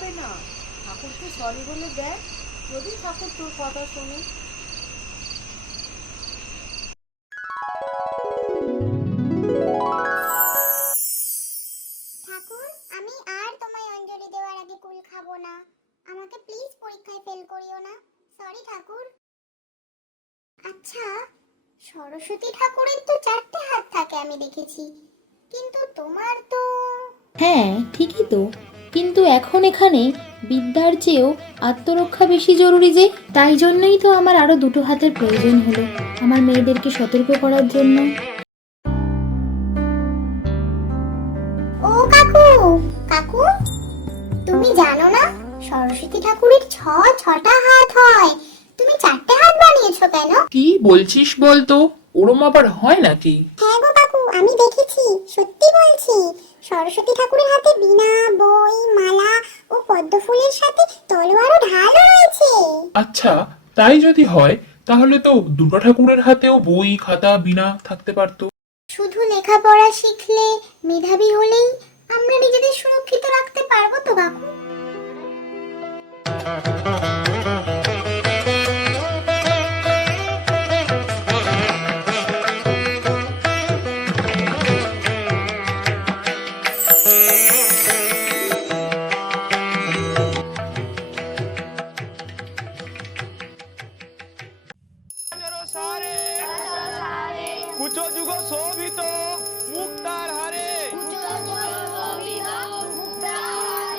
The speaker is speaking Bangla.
হবে না, ঠাকুরকে সরি বলে দেখ, যদি ঠাকুর তোর কথা শোনে। ঠাকুর, আমি আর তোমায় অঞ্জলি দেওয়ার আগে কুল খাবো না। আমাকে প্লিজ পরীক্ষায় ফেল করিও না। সরি ঠাকুর। আচ্ছা, সরস্বতী ঠাকুরের তো 4টে হাত থাকে আমি দেখেছি, কিন্তু তোমার তো। হ্যাঁ, ঠিকই তো। কিন্তু এখন এখানে বিদ্যার চেয়েও আত্মরক্ষা বেশি জরুরি যে, তাই জন্যই তো আমার আরো দুটো হাতের প্রয়োজন হলো, আমার মেয়েদেরকে সতর্ক করার জন্য। ও কাকু, কাকু, তুমি জানো না সরস্বতী ঠাকুরের ছটা হাত হয়? তুমি 4টে হাত বানিয়েছো কেন? কি বলছিস বলতো? ওরম আবার হয় নাকি? হ্যাঁ গো কাকু, আমি দেখেছি, সত্যি বলছি। সরস্বতী ঠাকুরের হাতে বীণা, বই, মালা ও পদ্ম ফুলের সাথে তলোয়ার ও ঢালও রয়েছে। আচ্ছা, তাই যদি হয় তাহলে তো দুর্গা ঠাকুরের হাতেও বই, খাতা, বীণা থাকতে পারতো। শুধু লেখাপড়া শিখলে, মেধাবী হলেই আমরা নিজেদের সুরক্ষিত রাখতে পারবো তো কাকু? কুচ যুগ শোভিত